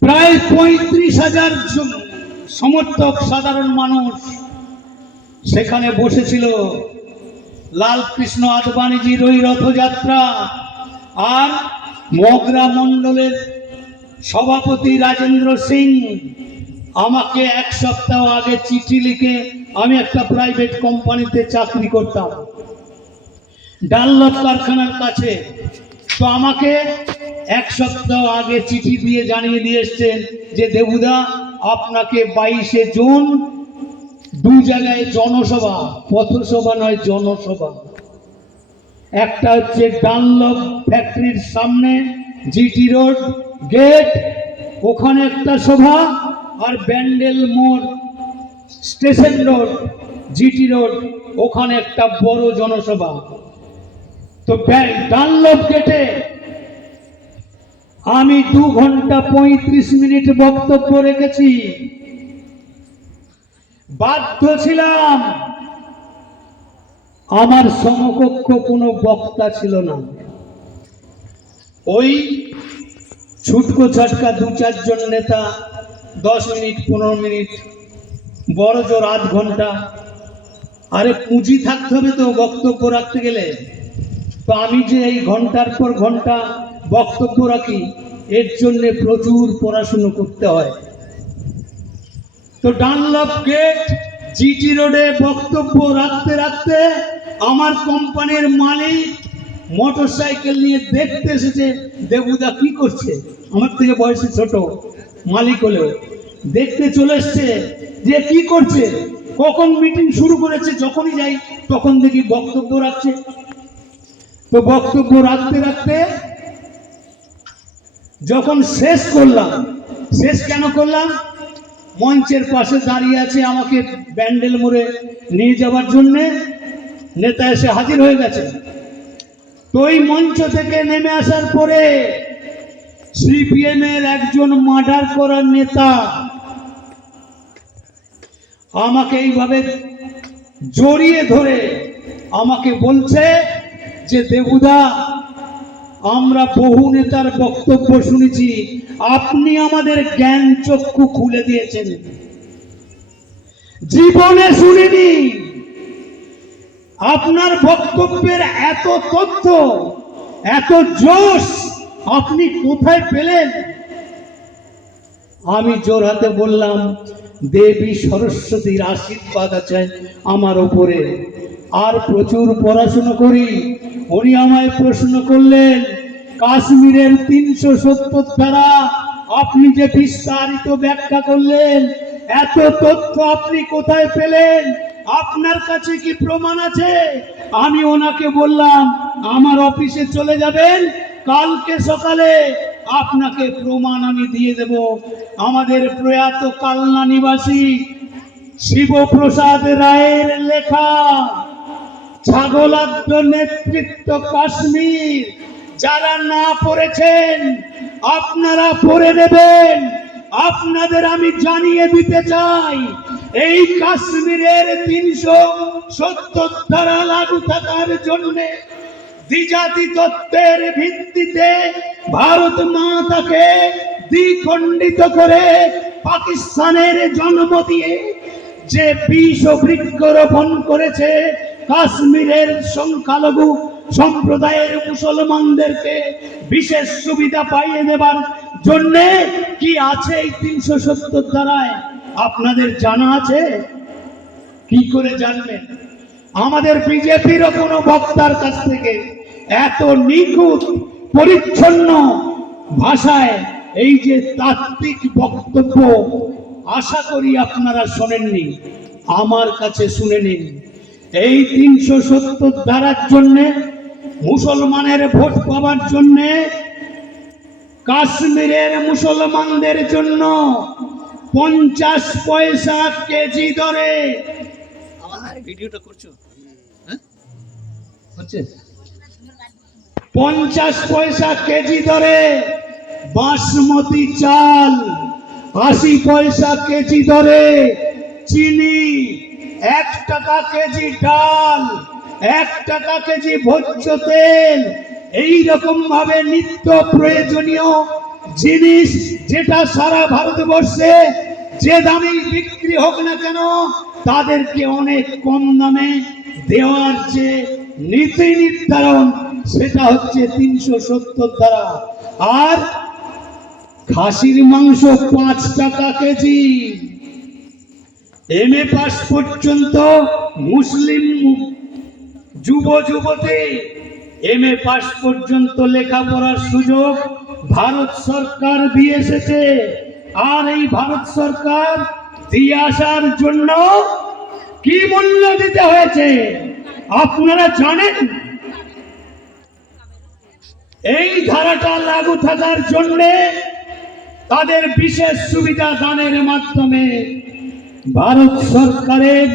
প্রায় 35,000 সমর্থক সাধারণ মানুষ সেখানে বসেছিল লালকৃষ্ণ আদবানিজির ওই রথযাত্রা। আর মগরা মণ্ডলের সভাপতি রাজেন্দ্র সিং আমাকে 1 সপ্তাহ আগে চিঠি লিখে, আমি একটা প্রাইভেট কোম্পানিতে চাকরি করতাম ডানলপ কারখানার কাছে, তো আমাকে 1 সপ্তাহ আগে চিঠি দিয়ে জানিয়ে দিয়ে এসছেন যে দেবুদা আপনাকে 22শে জুন 2 জায়গায় জনসভা, পথসভা নয় জনসভা, একটা হচ্ছে ডানলপ ফ্যাক্টরির সামনে জিটি রোড গেট, ওখানে একটা সভা, আর ব্যান্ডেল মোড় স্টেশন রোড জিটি রোড, ওখানে একটা বড় জনসভা। তো ডানলপ গেটে আমি 2 ঘন্টা 35 মিনিট বক্তব্য রেখেছি। বাধ্য ছিলাম, আমার সমকক্ষ কোনো বক্তা ছিল না। ওই ছুটকো ছাটকা 2-4 জন নেতা 10 মিনিট 15 মিনিট, বড় জোর আধ ঘন্টা। আরে পুঁজি থাকতে হবে তো বক্তব্য রাখতে গেলে। তো আমি যে এই ঘন্টার পর ঘন্টা বক্তব্য রাখি, এর জন্য প্রচুর পড়াশুনো করতে হয়। তো ডানলপ গেট জিটি রোডে বক্তব্য রাখতে রাখতে আমার কোম্পানির মালিক মোটরসাইকেল নিয়ে দেখতে এসেছে দেবুদা কি করছে, আমার থেকে বয়সে ছোট মালিক হলেও দেখতে চলে এসছে যে কি করছে, কখন মিটিং শুরু করেছে। যখনই যাই তখন দেখি বক্তব্য রাখছে। তো বক্তব্য রাখতে রাখতে যখন শেষ করলাম, শেষ কেন করলাম, মঞ্চের পাশে দাঁড়িয়ে আছে আমাকে ব্যান্ডেল মোড়ে নিয়ে যাওয়ার জন্য নেতা এসে হাজির হয়ে গেছে। তো এই মঞ্চ থেকে নেমে আসার পরে সিপিএম এর একজন মার্ডার করার নেতা আমাকে এইভাবে জড়িয়ে ধরে আমাকে বলছে যে দেবুদা, আমরা বহু নেতার বক্তব্য শুনেছি, আপনি আমাদের জ্ঞান চক্ষু খুলে দিয়েছেন, জীবনে শুনিনি। আপনার বক্তব্যের এত তথ্য, এত জোশ আপনি কোথায় পেলেন? আমি জোরহাতে বললাম, দেবী সরস্বতীর আশীর্বাদ আছে আমার উপরে, আর প্রচুর পড়াশোনা করি। উনি আমায় প্রশ্ন করলেন, কাশ্মীরের 370 ধারা আপনি যে বিস্তারিত ব্যাখ্যা করলেন, এত তথ্য আপনি কোথায় পেলেন? আপনার কাছে কি প্রমাণ আছে? আমি ওনাকে বললাম, আমার অফিসে চলে যাবেন, কালকে সকালে আপনাকে প্রমাণ আমি দিয়ে দেব। আমাদের প্রয়াত কালনা নিবাসী শিবপ্রসাদ রায়ের লেখা ছাগলাদ্য নেতৃত্ব কাশ্মীর, যারা না পড়েছেন আপনারা পড়ে নেবেন। আপনাদের আমি জানিয়ে দিতে চাই, এই কাশ্মীরের 370 ধারা লাগু থাকার জন্য দ্বিজাতি তত্ত্বের ভিত্তিতে ভারত মাতাকে দ্বিখণ্ডিত করে পাকিস্তানের জন্ম দিয়ে যে বিষ বৃক্ষরোপণ করেছে, কাশ্মীরের সংখ্যালঘু সম্প্রদায়ের মুসলমানদেরকে বিশেষ সুবিধা পাইয়ে দেবার জন্য কি আছে এই 370 ধারায়? আপনাদের জানা আছে? কি করে জানবেন? আমাদের বিজেপিরও কোনো বক্তার কাছ থেকে এত নিখুঁত পরিচ্ছন্ন ভাষায় এই যে তাত্ত্বিক বক্তব্য আশা করি আপনারা শোনেননি, আমার কাছে শুনে নিন। এই 370 ধারার জন্য, মুসলমানের ভোট পাওয়ার জন্য, কাশ্মীরের মুসলমানদের জন্য 50 পয়সা কেজি দরে, ভিডিওটা করছো হচ্ছে 50 পয়সা কেজি দরে বাসমতি চাল, 80 পয়সা কেজি দরে চিনি, 1 টাকা কেজি ডাল, 1 টাকা কেজি ভোজ্য তেল, এই রকম ভাবে নিত্য প্রয়োজনীয় জিনিস যেটা সারা ভারতবর্ষে যে দামে বিক্রি হোক না কেন তাদেরকে অনেক কম দামে দেওয়ার যে নীতি নির্ধারণ, সেটা হচ্ছে 370 ধারা। আর খাসির মাংস 5 টাকা কেজি। এমএ পাস পর্যন্ত মুসলিম যুব যুবতী এমএ পাস পর্যন্ত লেখাপড়ার সুযোগ ভারত সরকার দিয়ে এসেছে। আর এই ভারত সরকার দিয়ে আসার জন্য কি মূল্য দিতে হয়েছে আপনারা জানেন? এই ধারাটা লাগু থাকার জন্য তাদের বিশেষ সুবিধা দানের মাধ্যমে ভারত সরকারের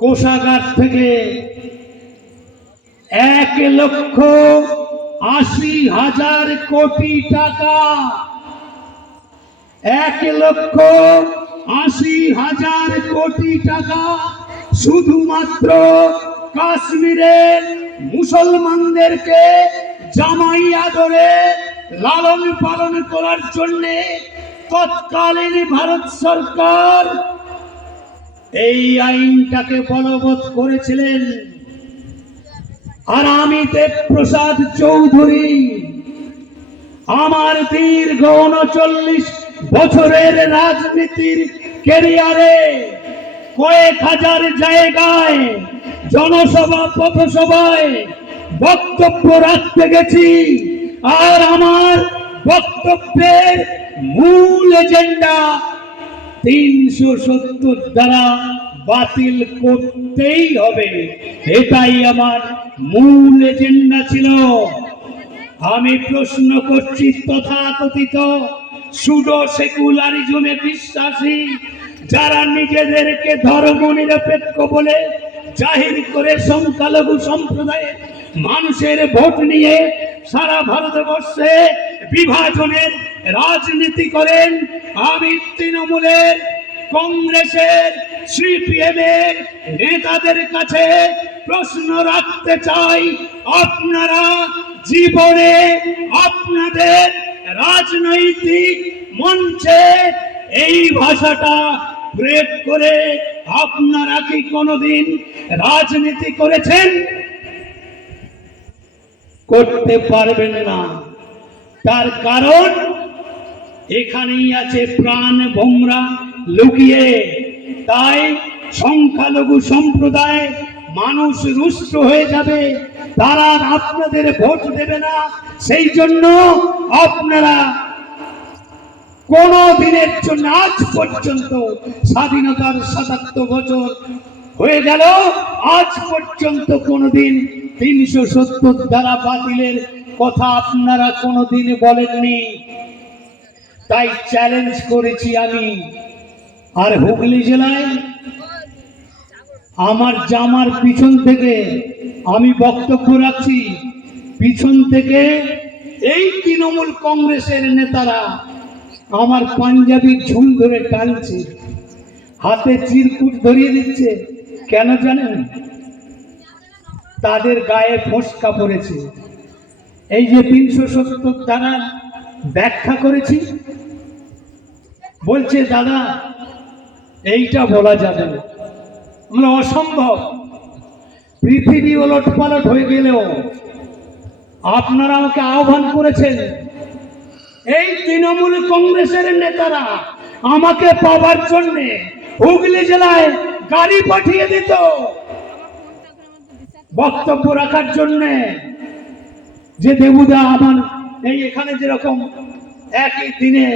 কোষাগার থেকে 1,80,000 কোটি টাকা, 1,80,000 কোটি টাকা শুধুমাত্র কাশ্মীরের মুসলমানদেরকে জামাই আদরে লালন পালন করার জন্য তৎকালীন ভারত সরকার এই আইনটাকে বলবৎ করেছিলেন। আর আমি দেবপ্রসাদ চৌধুরী আমার দীর্ঘ 39 বছরের রাজনীতির ক্যারিয়ারে কয়েক হাজার জায়গায় জনসভা পথসভায় বক্তব্য রাখতে গেছি। আর আমার বক্তব্যের মূল এজেন্ডা 370 দ্বারা বাতিল করতেই হবে, এটাই আমার মূল এজেন্ডা ছিল। আমি প্রশ্ন করছি, তথাকথিত সুডো সেকুলারিজমে বিশ্বাসী যারা নিজেদেরকে ধর্মনিরপেক্ষ বলে জাহির করে সংখ্যালঘু সম্প্রদায়ের মানুষের ভোট নিয়ে সারা ভারতবর্ষে বিভাজনের রাজনীতি করেন, আমি তৃণমূলের, কংগ্রেসের, সিপিএম এর নেতাদের কাছে প্রশ্ন রাখতে চাই, আপনারা জীবনে আপনাদের রাজনৈতিক মঞ্চে এই ভাষাটা প্রয়োগ করে আপনারা কি কোনোদিন রাজনীতি করেছেন? করতে পারবেন না। তার কারণ এখানেই আছে প্রাণ ভোমরা লুকিয়ে। তাই সংখ্যালঘু সম্প্রদায় মানুষ রুষ্ট হয়ে যাবে, তারা আপনাদের ভোট দেবে না। সেই জন্য আপনারা কোন দিনের জন্য, আজ পর্যন্ত স্বাধীনতার ৭৭ বছর হয়ে গেল, আজ পর্যন্ত কোনদিন ৩৭০ ধারা বাতিলের কথা আপনারা কোনদিন বলেননি। তাই চ্যালেঞ্জ করেছি আমি। আর হুগলি জেলায় আমার জামার পিছন থেকে আমি বক্তব্য রাখছি, পিছন থেকে এই তৃণমূল কংগ্রেসের নেতারা আমার পাঞ্জাবির ঝুল ধরে টানছে, হাতে চিরকুট ধরিয়ে দিচ্ছে। কেন জানেন? তাদের গায়ে ফোসকা পড়েছে। এই যে ৩৭০ ধারা ব্যাখ্যা করেছি, বলছে দাদা এইটা বলা যাবে না, আমরা অসম্ভব। পৃথিবী ওলটপালট হয়ে গেলেও আপনারা আমাকে আহ্বান করেছেন। এই তৃণমূল কংগ্রেসের নেতারা আমাকে পাওয়ার জন্য হুগলি জেলায় গাড়ি পাঠিয়ে দিত বক্তব্য রাখার জন্য। যে দেবুদা আমার এই এখানে যেরকম একই দিনে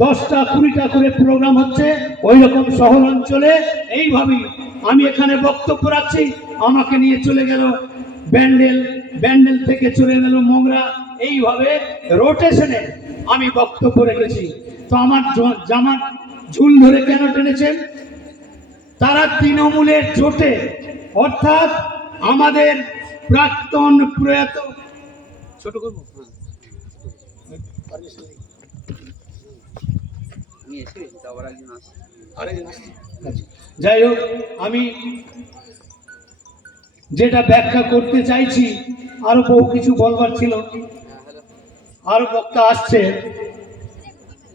10টা 20টা করে প্রোগ্রাম হচ্ছে, ওই রকম শহর অঞ্চলে এইভাবেই আমি এখানে বক্তব্য রাখছি, আমাকে নিয়ে চলে গেল ব্যান্ডেল থেকে চলে গেল মোংরা, এইভাবে রোটেশনে আমি বক্তব্য রেখেছি। তো আমার জামার ঝুল ধরে কেন টেনেছেন? তারা তৃণমূলের জোটে, অর্থাৎ আমাদের প্রাক্তন প্রয়াত ছোট করবো যাই হোক, আমি যেটা ব্যাখ্যা করতে চাইছি, আরো বহু কিছু বলবার ছিল, আরো বক্তা আসছে।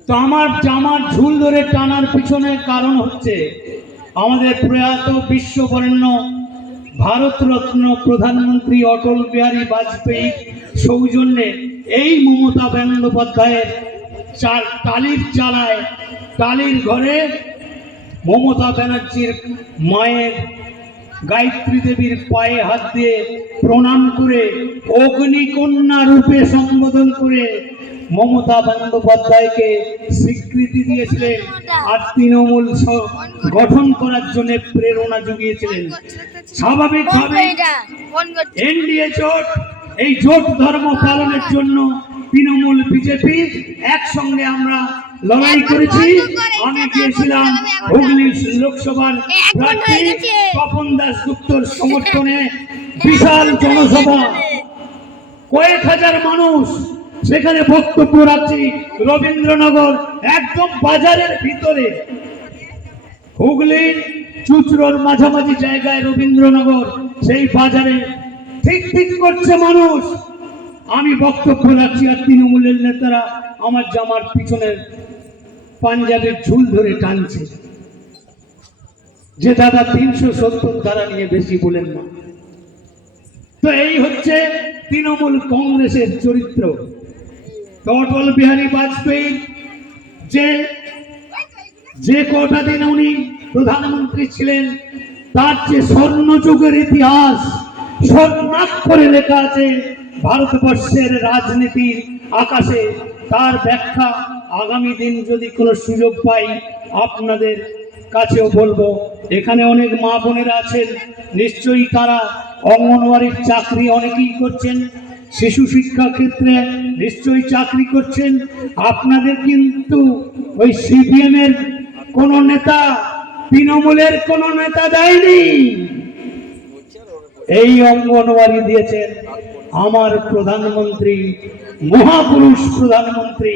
তো আমার জামার ঝুল ধরে টানার পিছনে কারণ হচ্ছে আমাদের প্রয়াত বিশ্ববরেণ্য ভারতরত্ন প্রধানমন্ত্রী অটল বিহারী বাজপেয়ী সৌজন্যে এই মমতা বন্দ্যোপাধ্যায়ের টালির চালায়, টালির ঘরে মমতা ব্যানার্জির মায়ের গায়ত্রী দেবীর পায়ে হাত দিয়ে প্রণাম করে অগ্নিকন্যা রূপে সম্বোধন করে মমতা বন্দ্যোপাধ্যায়কে স্বীকৃতি দিয়েছিলেন আর তৃণমূল গঠন করার জন্য প্রেরণা জুগিয়েছিলেন। স্বাভাবিকভাবে এনডিএ জোট, এই জোট ধর্ম পালনের জন্য তৃণমূল বিজেপি একসঙ্গে আমরা লড়াই করেছি। আমি গিয়েছিলাম হুগলি লোকসভার প্রার্থী তপন দাশগুপ্তর সমর্থনে বিশাল জনসভা, কয়েক হাজার মানুষ সেখানে বক্তব্য রাখছি। রবীন্দ্রনগর একদম বাজারের ভিতরে, হুগলির চুচড়োর মাঝামাঝি জায়গায় রবীন্দ্রনগর, সেই বাজারে ঠিক করছে মানুষ। আমি বক্তব্য রাখছি আর তৃণমূলের নেতারা আমার জামার পিছনের পাঞ্জাবের ঝুল ধরে টানছে যে দাদা 370 ধারা নিয়ে বেশি বলেন না। তো এই হচ্ছে তৃণমূল কংগ্রেসের চরিত্র। তো অটল বিহারী বাজপেয়ী যে কটা দিন উনি প্রধানমন্ত্রী ছিলেন, তার যে স্বর্ণযুগের ইতিহাস স্বর্ণাক্ষরে লেখা আছে ভারতবর্ষের রাজনীতির আকাশে, তার ব্যাখ্যা আগামী দিন যদি কোনো সুযোগ পাই আপনাদের কাছেও বলবো। এখানে অনেক মা বোনেরা আছেন, নিশ্চয়ই তারা অঙ্গনওয়াড়ির চাকরি অনেকেই করছেন, শিশু শিক্ষা ক্ষেত্রে নিশ্চয়ই চাকরি করছেন। আপনাদের কিন্তু ওই সিপিএম এর কোন নেতা, তৃণমূলের কোন নেতা দেয়নি, এই অঙ্গনওয়াড়ি দিয়েছেন আমার প্রধানমন্ত্রী, মহাপুরুষ প্রধানমন্ত্রী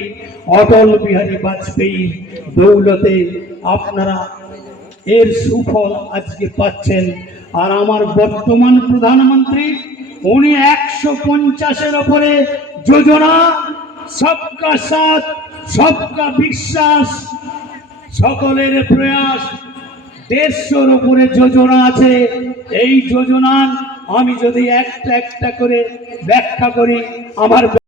অটল বিহারী বাজপেয়ীর দৌলতে আপনারা এর সুফল আজকে পাচ্ছেন। আর আমার বর্তমান প্রধানমন্ত্রী উনি 150-এর উপরে যোজনা, সবকা সাথ সবকা বিশ্বাস, সকলের প্রয়াস, 150-র উপরে যোজনা আছে। এই যোজনার আমি যদি একটা একটা করে ব্যাখ্যা করি, আমার